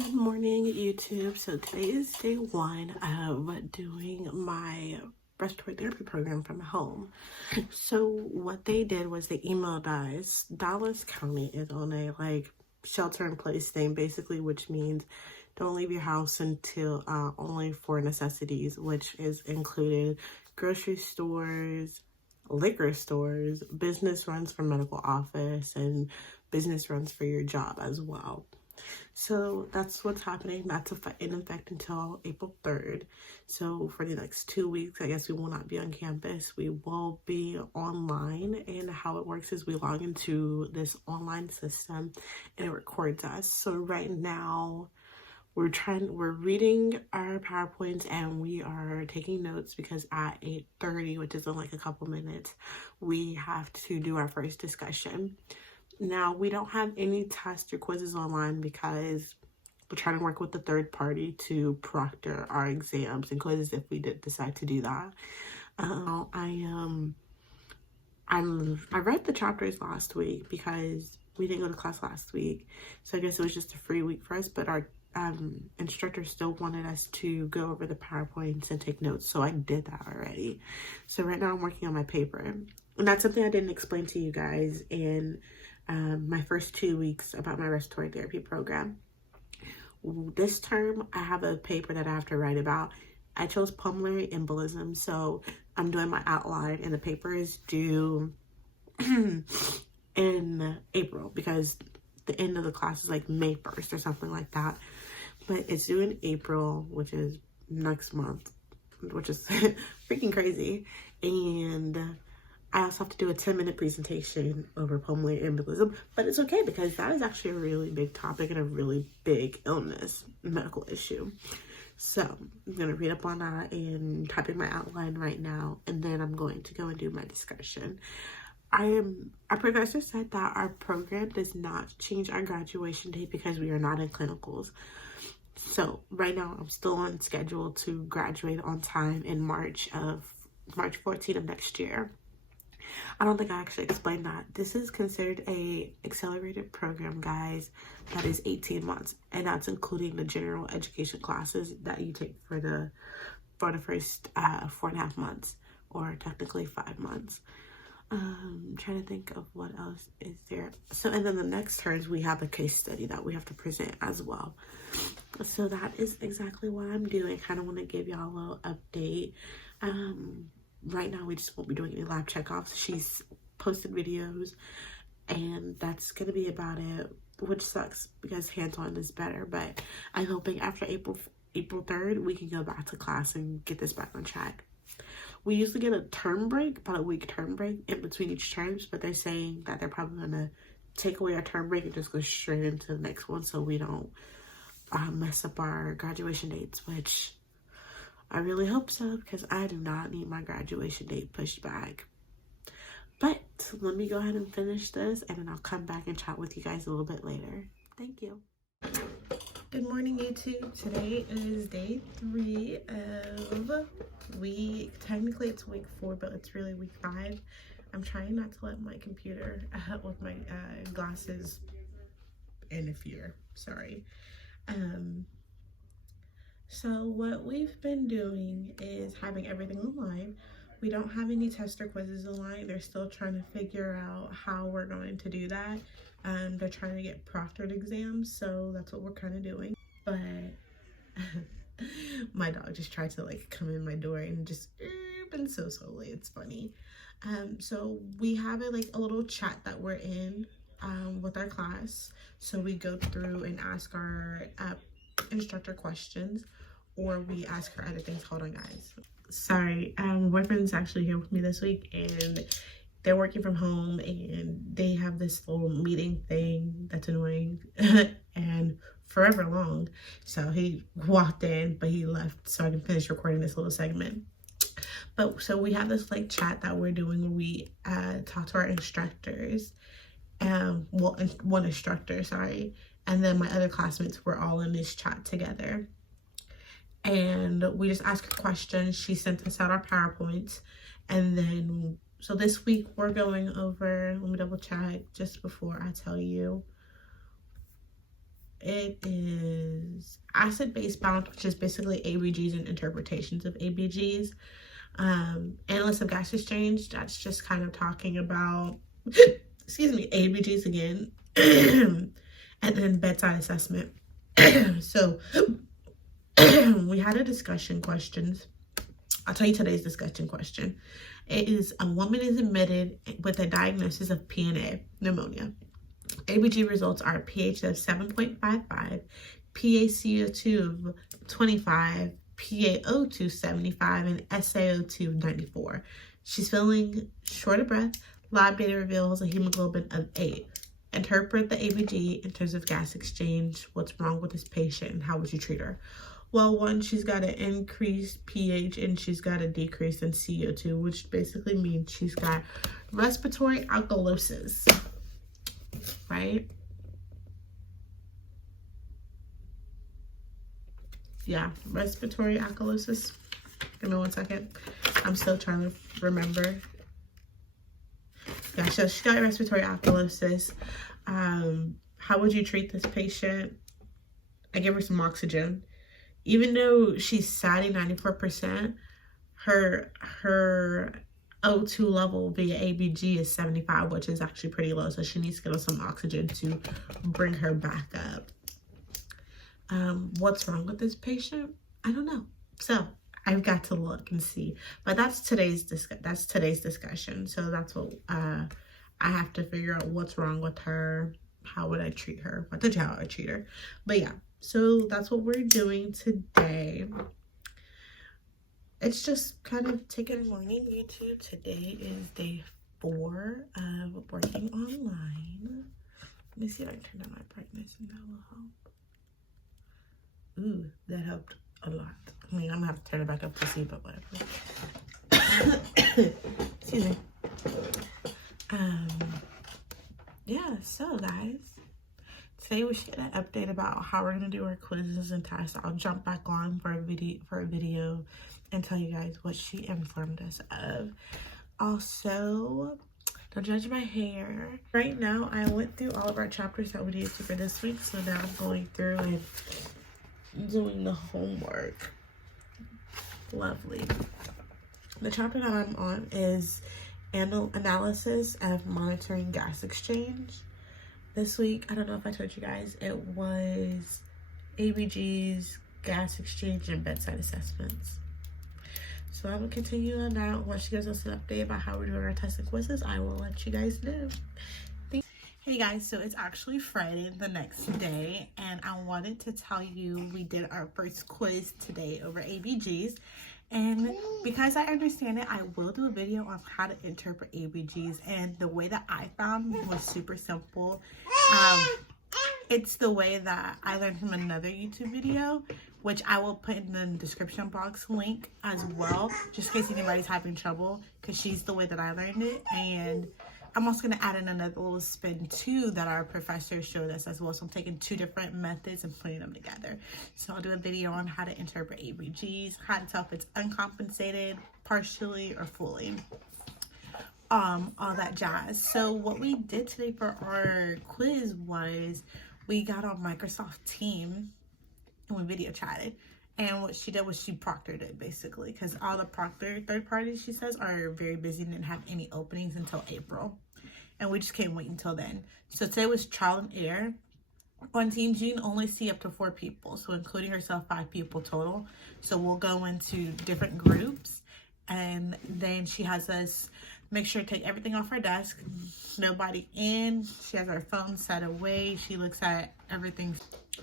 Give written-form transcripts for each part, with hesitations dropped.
Good morning, YouTube. So today is day one of doing my respiratory therapy program from home. So what they did was they emailed us. Dallas County is on a shelter in place thing, basically, which means don't leave your house until only for necessities, which is included grocery stores, liquor stores, business runs for medical office, and business runs for your job as well. So that's what's happening. That's in effect until April 3rd. So for the next 2 weeks, I guess we will not be on campus. We will be online, and how it works is we log into this online system and it records us. So right now we're reading our PowerPoints and we are taking notes because at 8:30, which is in like a couple minutes, we have to do our first discussion. Now, we don't have any tests or quizzes online because we're trying to work with the third party to proctor our exams and quizzes if we did decide to do that. I read the chapters last week because we didn't go to class last week. So I guess it was just a free week for us, but our instructor still wanted us to go over the PowerPoints and take notes. So I did that already. So right now I'm working on my paper. And that's something I didn't explain to you guys in my first 2 weeks about my respiratory therapy program. This term, I have a paper that I have to write about. I chose pulmonary embolism, so I'm doing my outline, and the paper is due in April because the end of the class is like May 1st or something like that. But it's due in April, which is next month, which is freaking crazy. And I also have to do a 10-minute presentation over pulmonary embolism, but it's okay because that is actually a really big topic and a really big illness, medical issue. So I'm going to read up on that and type in my outline right now, and then I'm going to go and do my discussion. Our professor said that our program does not change our graduation date because we are not in clinicals. So right now I'm still on schedule to graduate on time in March 14th of next year. I don't think I actually explained that. This is considered a accelerated program, guys, that is 18 months. And that's including the general education classes that you take for the first 4.5 months, or technically 5 months. I'm trying to think of what else is there. So, and then the next terms, we have a case study that we have to present as well. So that is exactly what I'm doing. I kind of want to give y'all a little update. Right now, we just won't be doing any lab checkoffs. She's posted videos, and that's going to be about it, which sucks because hands-on is better. But I'm hoping after April 3rd, we can go back to class and get this back on track. We usually get a term break, about a week term break in between each terms, but they're saying that they're probably going to take away our term break and just go straight into the next one so we don't mess up our graduation dates, which I really hope so, because I do not need my graduation date pushed back. But let me go ahead and finish this, and then I'll come back and chat with you guys a little bit later. Thank you. Good morning, YouTube. Today is day 3 of technically it's week 4, but it's really week 5. I'm trying not to let my computer with my glasses interfere. Sorry. So what we've been doing is having everything online. We don't have any test or quizzes online. They're still trying to figure out how we're going to do that. They're trying to get proctored exams, so that's what we're kind of doing. But my dog just tried to come in my door and just and so slowly. It's funny. So we have a little chat that we're in with our class. So we go through and ask our instructor questions, or we ask her other things. Hold on, guys. Sorry, my boyfriend's actually here with me this week, and they're working from home, and they have this little meeting thing that's annoying and forever long. So he walked in, but he left so I can finish recording this little segment. But so we have this chat that we're doing where we talk to our instructors, well, one instructor, sorry, and then my other classmates were all in this chat together. And we just ask her questions. She sent us out our PowerPoints. And then, so this week we're going over, let me double check just before I tell you. It is acid-base balance, which is basically ABGs and interpretations of ABGs. Analysis of gas exchange, that's just kind of talking about, excuse me, ABGs again. And then bedside assessment. So we had a discussion questions. I'll tell you today's discussion question. It is, a woman is admitted with a diagnosis of PNA, pneumonia. ABG results are pH of 7.55, PaCO2 of 25, PaO2 75, and SaO2 94. She's feeling short of breath. Lab data reveals a hemoglobin of 8. Interpret the ABG in terms of gas exchange. What's wrong with this patient and how would you treat her? Well, one, she's got an increased pH and she's got a decrease in CO2, which basically means she's got respiratory alkalosis, right? Yeah, respiratory alkalosis. Give me 1 second. I'm still trying to remember. Yeah, so she's got respiratory alkalosis. How would you treat this patient? I give her some oxygen. Even though she's satty 94%, her O2 level via ABG is 75, which is actually pretty low. So she needs to get on some oxygen to bring her back up. What's wrong with this patient? I don't know. So I've got to look and see. But that's today's discussion. So that's what I have to figure out what's wrong with her. How would I treat her? I told you how I treat her. But yeah, so that's what we're doing today. It's just kind of taking morning YouTube. Today is day 4 of working online. Let me see if I can turn down my brightness and that will help. Ooh, that helped a lot. I mean, I'm gonna have to turn it back up to see, but whatever. Excuse me. Yeah, so guys, today we should get an update about how we're gonna do our quizzes and tests. I'll jump back on for a video and tell you guys what she informed us of. Also, don't judge my hair. Right now, I went through all of our chapters that we needed to for this week, so now I'm going through and doing the homework. Lovely. The chapter that I'm on is analysis of monitoring gas exchange. This week, I don't know if I told you guys, it was ABGs, gas exchange, and bedside assessments. So I'm gonna continue on that. Once she gives us an update about how we're doing our tests and quizzes, I will let you guys know. Hey guys, so it's actually Friday the next day, and I wanted to tell you we did our first quiz today over ABGs. And because I understand it, I will do a video on how to interpret ABGs, and the way that I found was super simple. It's the way that I learned from another YouTube video, which I will put in the description box link as well, just in case anybody's having trouble, because she's the way that I learned it. And I'm also going to add in another little spin too that our professor showed us as well. So I'm taking 2 different methods and putting them together. So I'll do a video on how to interpret ABGs, how to tell if it's uncompensated, partially, or fully. All that jazz. So what we did today for our quiz was we got on Microsoft Teams and we video chatted. And what she did was she proctored it, basically, because all the proctor third parties, she says, are very busy and didn't have any openings until April. And we just can't wait until then. So today was trial and error. On Teams, you can only see up to 4 people. So including herself, 5 people total. So we'll go into different groups. And then she has us make sure to take everything off our desk. Nobody in. She has our phone set away. She looks at everything.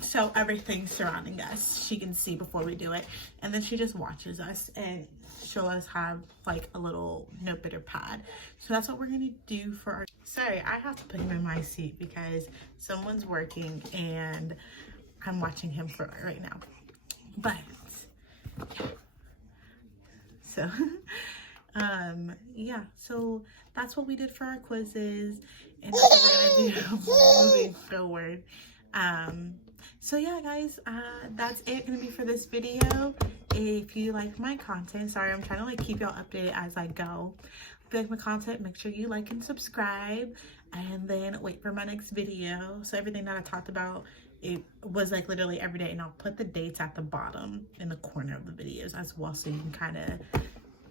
So everything surrounding us, she can see before we do it. And then she just watches us and she'll let us have like a little notepad or pad. So that's what we're going to do for our... Sorry, I have to put him in my seat because someone's working and I'm watching him for right now. But, yeah. So, yeah, so that's what we did for our quizzes, and that's what we're gonna do moving forward. So yeah, guys, that's it gonna be for this video. If you like my content, sorry, I'm trying to like keep y'all updated as I go. If you like my content, make sure you like and subscribe, and then wait for my next video. So everything that I talked about it was like literally every day, and I'll put the dates at the bottom in the corner of the videos as well, so you can kind of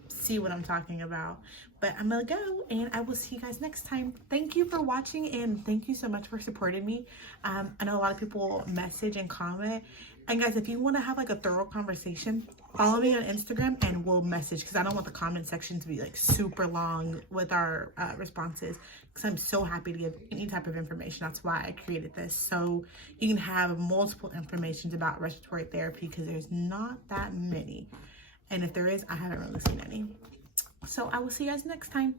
see what I'm talking about. But I'm gonna go, and I will see you guys next time. Thank you for watching, and thank you so much for supporting me. I know a lot of people message and comment, and guys, if you want to have like a thorough conversation, follow me on Instagram and we'll message, because I don't want the comment section to be like super long with our responses, because I'm so happy to give any type of information. That's why I created this, so you can have multiple informations about respiratory therapy, because there's not that many. And if there is, I haven't really seen any. So I will see you guys next time.